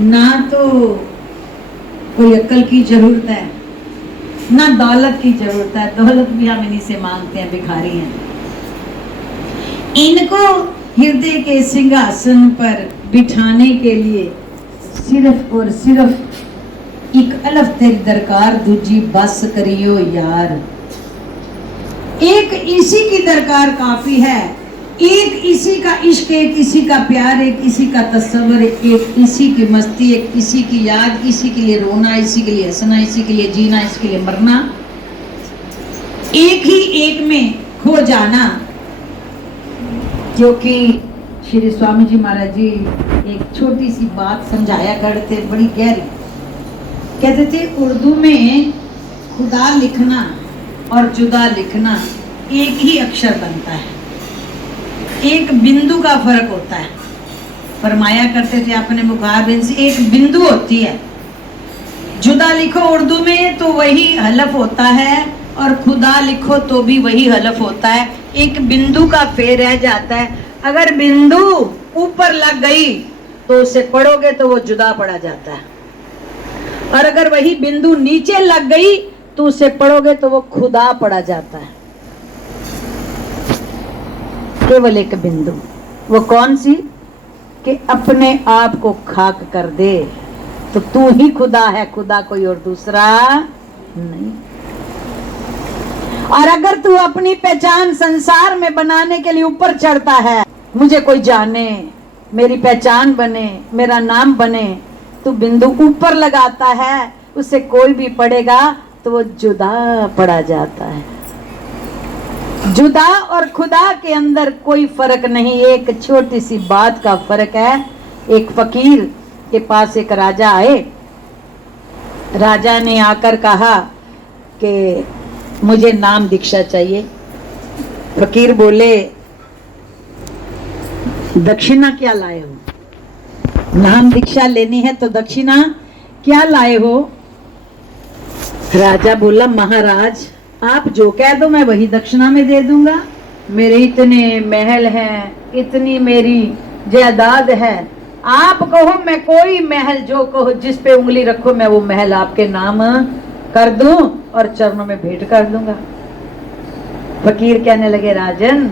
ना तो कोई अक्ल की जरूरत है, ना दौलत की जरूरत है। दौलत भी हम इन्हीं से मांगते हैं, भिखारी हैं। इनको हृदय के सिंहासन पर बिठाने के लिए सिर्फ और सिर्फ एक अलफ तेरी दरकार, दूजी बस करियो यार। एक इसी की दरकार काफी है, एक इसी का इश्क, एक इसी का प्यार, एक इसी का तस्वर, एक इसी की मस्ती, एक इसी की याद, इसी के लिए रोना, इसी के लिए हंसना, इसी के लिए जीना, इसी के लिए मरना, एक ही एक में खो जाना। क्योंकि श्री स्वामी जी महाराज जी एक छोटी सी बात समझाया करते, बड़ी गहरी। कहते थे उर्दू में खुदा लिखना और जुदा लिखना एक ही अक्षर बनता है, एक बिंदु का फर्क होता है। फरमाया करते थे अपने मुखाबिन से, एक बिंदु होती है। जुदा लिखो उर्दू में तो वही हलफ होता है, और खुदा लिखो तो भी वही हलफ होता है। एक बिंदु का फेर रह जाता है। अगर बिंदु ऊपर लग गई तो उसे पढ़ोगे तो वो जुदा पढ़ा जाता है, और अगर वही बिंदु नीचे लग गई तो उसे पढ़ोगे तो वो खुदा पढ़ा जाता है। केवल एक बिंदु, वो कौन सी? कि अपने आप को खाक कर दे तो तू ही खुदा है, खुदा कोई और दूसरा नहीं। और अगर तू अपनी पहचान संसार में बनाने के लिए ऊपर चढ़ता है, मुझे कोई जाने, मेरी पहचान बने, मेरा नाम बने, तू बिंदु ऊपर लगाता है, उसे कोई भी पढ़ेगा तो वो जुदा पढ़ा जाता है। जुदा और खुदा के अंदर कोई फर्क नहीं, एक छोटी सी बात का फर्क है। एक फकीर के पास एक राजा आए। राजा ने आकर कहा कि मुझे नाम दीक्षा चाहिए। फकीर बोले दक्षिणा क्या लाए हो? नाम दीक्षा लेनी है तो दक्षिणा क्या लाए हो? राजा बोला महाराज आप जो कह दो मैं वही दक्षिणा में दे दूंगा। मेरे इतने महल हैं, इतनी मेरी जायदाद है, आप कहो मैं कोई महल, जो कहो जिस पे उंगली रखो मैं वो महल आपके नाम कर दूं और चरणों में भेंट कर दूंगा। फकीर कहने लगे राजन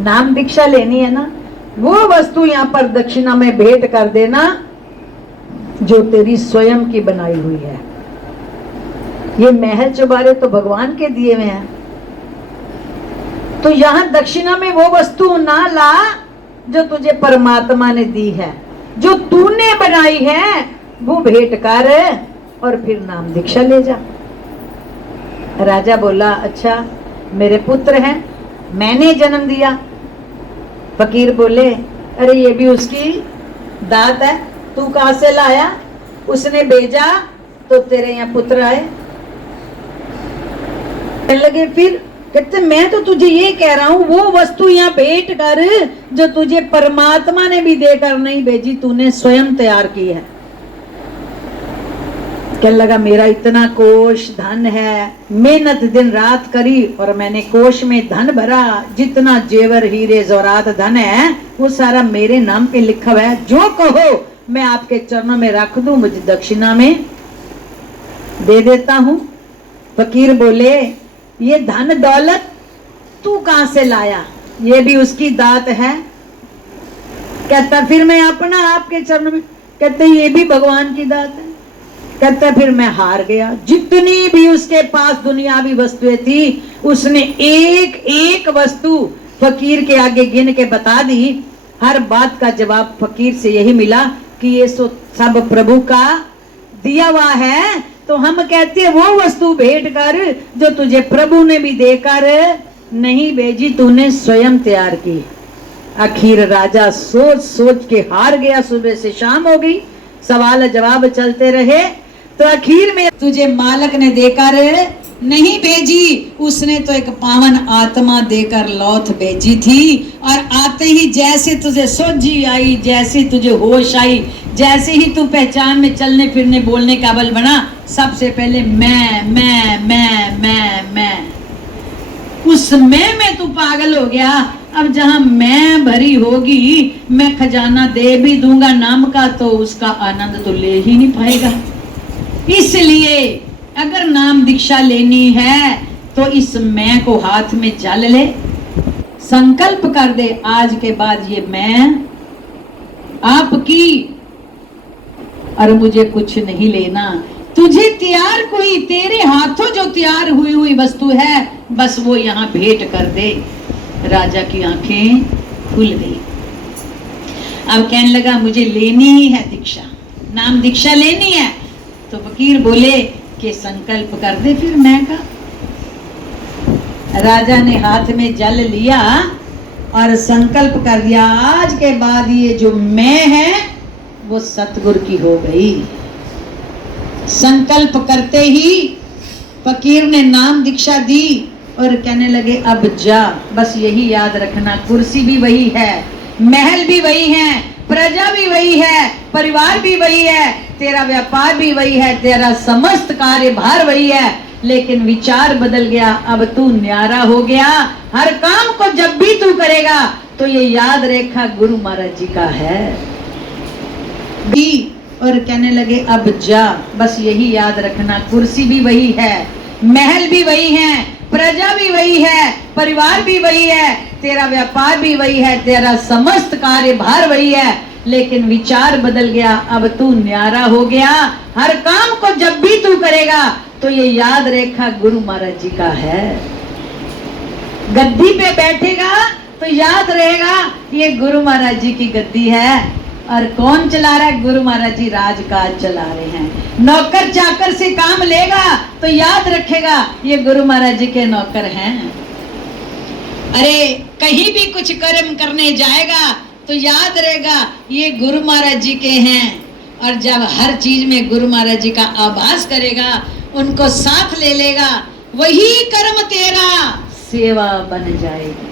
नाम दीक्षा लेनी है ना, वो वस्तु यहाँ पर दक्षिणा में भेंट कर देना जो तेरी स्वयं की बनाई हुई है। ये महल चुबारे तो भगवान के दिए हुए हैं, तो यहाँ दक्षिणा में वो वस्तु ना ला जो तुझे परमात्मा ने दी है, जो तूने बनाई है वो भेंट कर और फिर नाम दीक्षा ले जा। राजा बोला अच्छा मेरे पुत्र हैं, मैंने जन्म दिया। फकीर बोले अरे ये भी उसकी दात है, तू कहां से लाया? उसने भेजा तो तेरे यहाँ पुत्र आए। लगे फिर कहते मैं तो तुझे ये कह रहा हूं वो वस्तु यहाँ भेंट कर जो तुझे परमात्मा ने भी देकर नहीं भेजी, तूने स्वयं तैयार की है। कहने लगा मेरा इतना कोष धन है, मेहनत दिन रात करी और मैंने कोष में धन भरा, जितना जेवर हीरे जौरात धन है वो सारा मेरे नाम पे लिखा हुआ है, जो कहो मैं आपके चरणों में रख दूं, मुझे दक्षिणा में दे देता हूं। फकीर बोले ये धन दौलत तू कहां से लाया? ये भी उसकी दात है। कहता फिर मैं अपना आपके चरणों में, कहते ये भी भगवान की दात है। कहता फिर मैं हार गया। जितनी भी उसके पास दुनियावी वस्तुएं थी उसने एक एक वस्तु फकीर के आगे गिन के बता दी। हर बात का जवाब फकीर से यही मिला कि ये सब प्रभु का दिया हुआ है। तो हम कहते हैं वो वस्तु भेंट कर जो तुझे प्रभु ने भी देकर नहीं भेजी, तूने स्वयं तैयार की। आखिर राजा सोच सोच के हार गया। सुबह से शाम हो गई, सवाल जवाब चलते रहे, तो आखिर में तुझे मालक ने देकर नहीं भेजी, उसने तो एक पावन आत्मा देकर लौट भेजी थी। और आते ही जैसे तुझे सोझी आई, जैसे तुझे होश आई, जैसे ही तू पहचान में चलने फिरने बोलने काबिल बना, सबसे पहले मैं उस मैं में तू पागल हो गया। अब जहां मैं भरी होगी, मैं खजाना दे भी दूंगा नाम का, तो उसका आनंद तो ले ही नहीं पाएगा। इसलिए अगर नाम दीक्षा लेनी है तो इस मैं को हाथ में जल ले, संकल्प कर दे आज के बाद ये मैं आपकी, और मुझे कुछ नहीं लेना। तुझे तैयार कोई, तेरे हाथों जो तैयार हुई हुई वस्तु है, बस वो यहाँ भेंट कर दे। राजा की आंखें खुल गई। अब कहने लगा मुझे लेनी ही है दीक्षा, नाम दीक्षा लेनी है। तो फकीर बोले कि संकल्प कर दे फिर मैं का। राजा ने हाथ में जल लिया और संकल्प कर दिया, आज के बाद ये जो मैं है वो सतगुरु की हो गई। संकल्प करते ही फकीर ने नाम दीक्षा दी और कहने लगे अब जा, बस यही याद रखना, कुर्सी भी वही है, महल भी वही है, प्रजा भी वही है, परिवार भी वही है, तेरा व्यापार भी वही है, तेरा समस्त कार्य भार वही है, लेकिन विचार बदल गया। अब तू न्यारा हो गया। हर काम को जब भी तू करेगा तो ये याद रेखा गुरु महाराज जी का है। और कहने लगे अब जा, बस यही याद रखना, कुर्सी भी वही है, महल भी वही है, प्रजा भी वही है, परिवार भी वही है, तेरा व्यापार भी वही है, तेरा समस्त कार्य भार वही है, लेकिन विचार बदल गया। अब तू न्यारा हो गया। हर काम को जब भी तू करेगा तो ये याद रेखा गुरु महाराज जी का है। गद्दी पे बैठेगा तो याद रहेगा ये गुरु महाराज जी की गद्दी है। और कौन चला रहा है? गुरु महाराज जी राजकाज चला रहे हैं। नौकर चाकर से काम लेगा तो याद रखेगा ये गुरु महाराज जी के नौकर हैं। अरे कहीं भी कुछ कर्म करने जाएगा तो याद रहेगा ये गुरु महाराज जी के हैं। और जब हर चीज में गुरु महाराज जी का आभास करेगा, उनको साथ ले लेगा, वही कर्म तेरा सेवा बन जाएगी।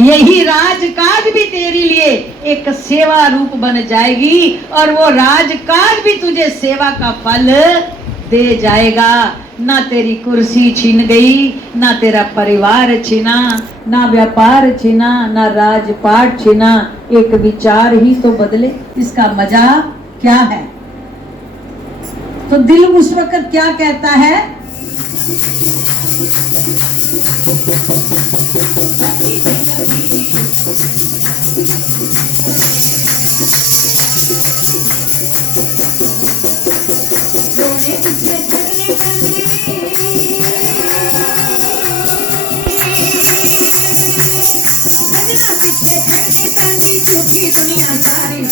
यही राजकाज भी तेरे लिए एक सेवा रूप बन जाएगी और वो राजकाज भी तुझे सेवा का फल दे जाएगा। ना तेरी कुर्सी छीन गई, ना तेरा परिवार छीना, ना व्यापार छीना, ना राजपाट छीना, एक विचार ही तो बदले। इसका मजा क्या है? तो दिल उस वक्त क्या कहता है? दुनिया सारी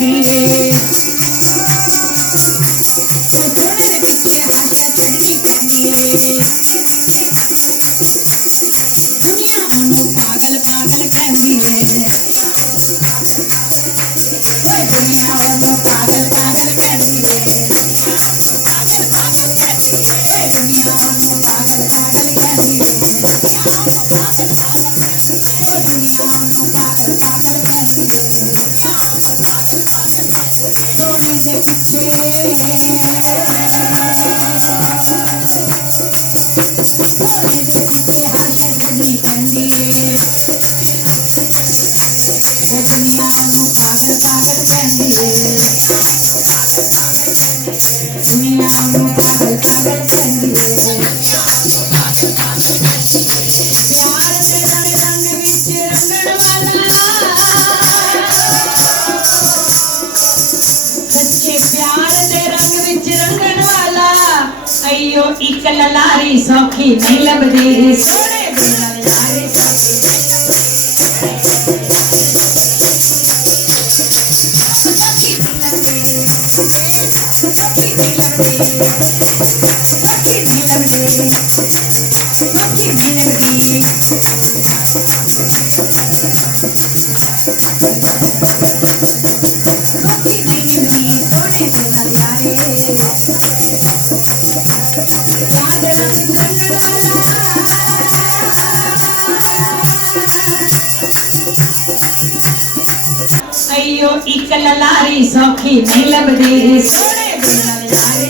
पैंदी है सोने दे पिछे आशा चढ़नी पैंदी है दुनिया ओनू पागल पागल कहंदी है दुनिया ओनू पागल पागल कहंदी है दुनिया ओनू पागल पागल कहंदी है दुनिया ओनू पागल पागल कहंदी है सोने दे पिछे आशा चढ़नी पैंदी है दुनिया ओनू पागल पागल कहंदी है दुनिया ओनू पागल पागल कहंदी है प्यार दे रंग विच रंगण वाला सच्चे प्यार दे रंग विच रंगण वाला अयो इक ललारी सौखी नहीं लभदी सोने दे ललारी सौखी अयो इक ललारी सौखी नहीं लभदी सोने दे ललारी